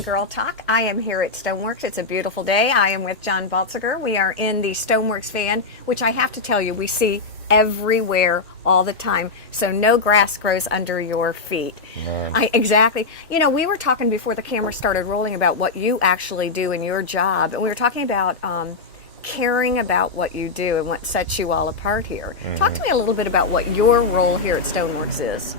on Girl Talk. I am here at StoneWorks. It's a beautiful day. I am with John Baltziger. We are in the StoneWorks van, which I have to tell you, we see everywhere all the time. So no grass grows under your feet. No. Exactly. You know, we were talking before the camera started rolling about what you actually do in your job. And we were talking about caring about what you do and what sets you all apart here. Talk to me a little bit about what your role here at StoneWorks is.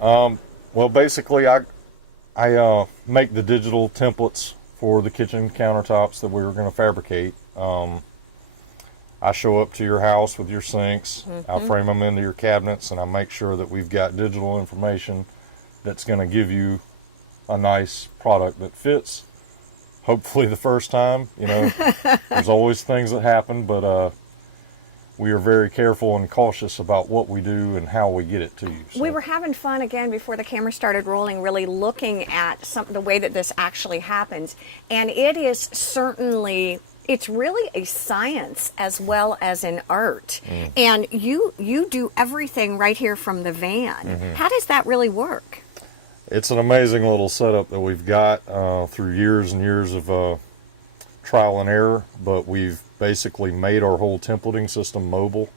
Well, basically, I make the digital templates for the kitchen countertops that we were going to fabricate. I show up to your house with your sinks. I'll frame them into your cabinets, and I make sure that we've got digital information that's going to give you a nice product that fits. Hopefully the first time, you know, there's always things that happen, but we are very careful and cautious about what we do and how we get it to you. So. We were having fun again before the camera started rolling, really looking at the way that this actually happens. And it is certainly, it's really a science as well as an art. And you do everything right here from the van. How does that really work? It's an amazing little setup that we've got through years and years of trial and error, but we've basically made our whole templating system mobile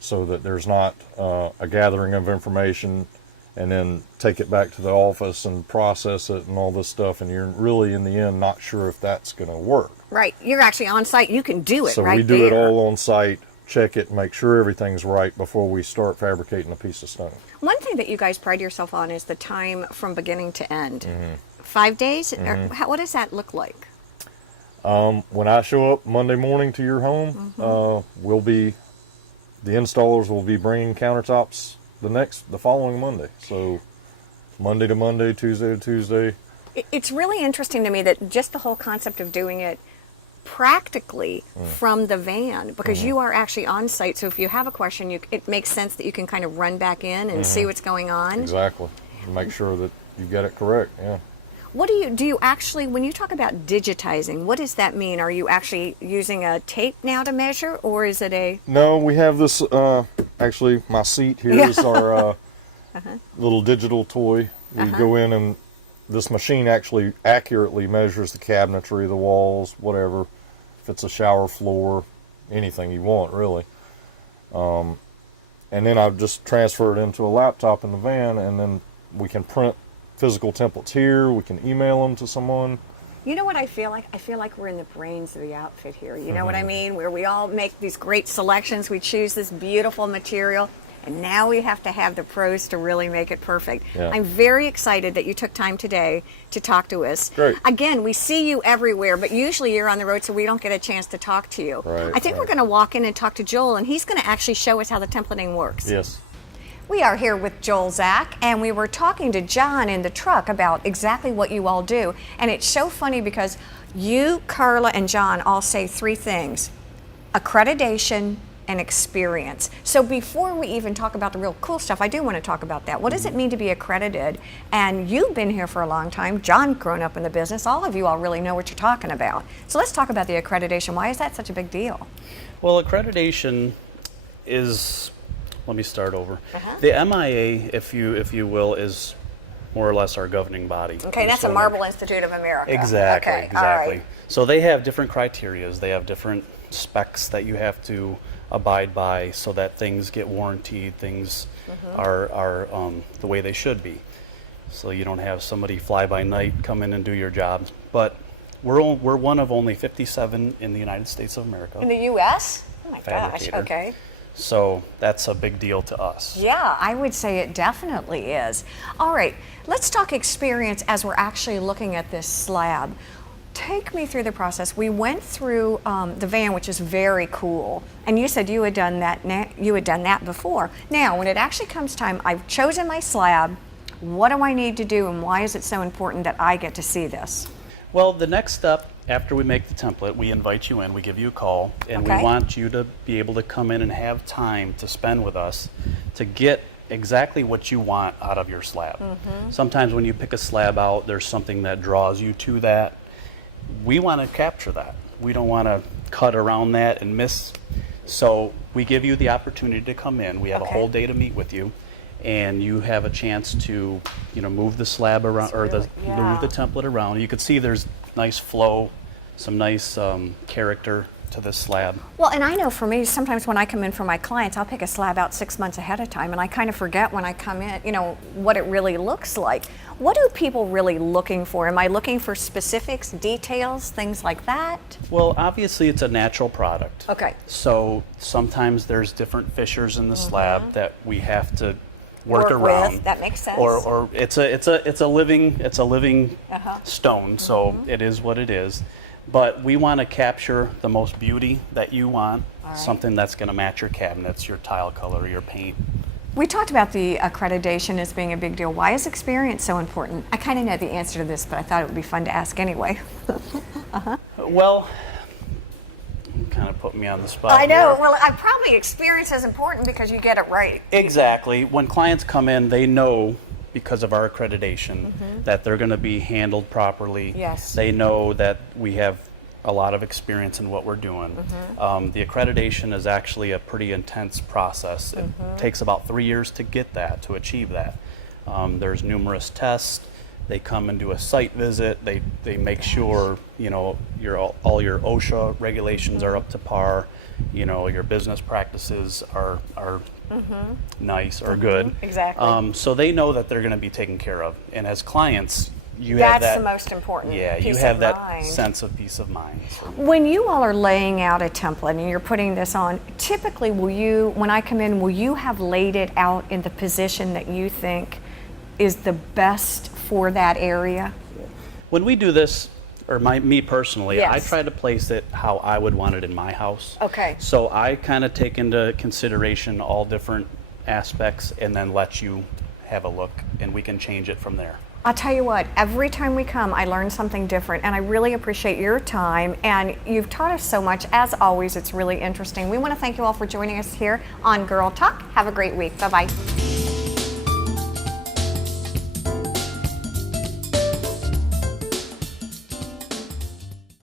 so that there's not a gathering of information and then take it back to the office and process it and all this stuff, and you're really in the end not sure if that's going to work. Right. You're actually on site. You can do it so right we do there. it all on site, check it, make sure everything's right before we start fabricating a piece of stone. One thing that you guys pride yourself on is the time from beginning to end. 5 days? Or what does that look like? When I show up Monday morning to your home, the installers will be bringing countertops the following Monday. So Monday to Monday, Tuesday to Tuesday. It's really interesting to me that just the whole concept of doing it practically from the van, because you are actually on site. So if you have a question, it makes sense that you can kind of run back in and see what's going on. Exactly. Make sure that you've got it correct. Yeah. What do you actually, when you talk about digitizing, what does that mean? Are you actually using a tape now to measure, or is it a... No, we have this, actually my seat here is our little digital toy. You go in and this machine actually accurately measures the cabinetry, the walls, whatever. If it's a shower floor, anything you want really. And then I just transfer it into a laptop in the van, and then we can print physical templates here. We can email them to someone. You know what I feel like? I feel like we're in the brains of the outfit here. You know what I mean? Where we all make these great selections. We choose this beautiful material, and now we have to have the pros to really make it perfect. Yeah. I'm very excited that you took time today to talk to us. Great. Again, we see you everywhere, but usually you're on the road, so we don't get a chance to talk to you. Right, I think we're going to walk in and talk to Joel, and he's going to actually show us how the templating works. Yes. We are here with Joel Zach, and we were talking to John in the truck about exactly what you all do. And it's so funny because you, Carla, and John all say three things: accreditation and experience. So before we even talk about the real cool stuff, I do want to talk about that. What does it mean to be accredited? And you've been here for a long time. John, grown up in the business. All of you all really know what you're talking about. So let's talk about the accreditation. Why is that such a big deal? Well, accreditation is... Let me start over. The MIA, if you will, is more or less our governing body. Okay, that's a Marble Institute of America. Exactly, okay, exactly. All right. So they have different criterias. They have different specs that you have to abide by so that things get warranted, things are the way they should be. So you don't have somebody fly by night come in and do your job. But we're one of only 57 in the United States of America. In the U.S.? Oh my gosh, Fabricator. okay. So that's a big deal to us. Yeah, I would say it definitely is. All right, let's talk experience as we're actually looking at this slab. Take me through the process. We went through the van, which is very cool, and you said you had done that before. Now, when it actually comes time, I've chosen my slab. What do I need to do, and why is it so important that I get to see this? Well, the next step after we make the template, we invite you in, we give you a call, and we want you to be able to come in and have time to spend with us to get exactly what you want out of your slab. Sometimes when you pick a slab out, there's something that draws you to that. We want to capture that. We don't want to cut around that and miss. So we give you the opportunity to come in. We have a whole day to meet with you, and you have a chance to, move the slab around, or really- move the template around. You can see there's nice flow, some nice character to this slab. Well, and I know for me, sometimes when I come in for my clients, I'll pick a slab out 6 months ahead of time, and I kind of forget when I come in, what it really looks like. What are people really looking for? Am I looking for specifics, details, things like that? Well, obviously it's a natural product. Okay. So sometimes there's different fissures in the slab that we have to work Work around. with. That makes sense. Or it's a living stone, so it is what it is. But we want to capture the most beauty that you want, something that's going to match your cabinets, your tile color, your paint. We talked about the accreditation as being a big deal. Why is experience so important? I kind of know the answer to this, but I thought it would be fun to ask anyway. Well, you kind of put me on the spot. I know. here. Well, I probably experience is important because you get it right. Exactly. When clients come in, they know, because of our accreditation, that they're going to be handled properly. Yes. They know that we have a lot of experience in what we're doing. The accreditation is actually a pretty intense process. It takes about 3 years to get that, to achieve that. There's numerous tests. They come and do a site visit. They make sure all your OSHA regulations are up to par. Your business practices are nice or good. Exactly. So they know that they're going to be taken care of. And as clients, you have that. That's the most important. Yeah, you piece have of that mind. sense of peace of mind. So. When you all are laying out a template and you're putting this on, typically when I come in, will you have laid it out in the position that you think is the best for that area? When we do this, or me personally, Yes. I try to place it how I would want it in my house. Okay. So I kind of take into consideration all different aspects and then let you have a look, and we can change it from there. I'll tell you what, every time we come, I learn something different, and I really appreciate your time, and you've taught us so much. As always, it's really interesting. We want to thank you all for joining us here on Girl Talk. Have a great week. Bye-bye.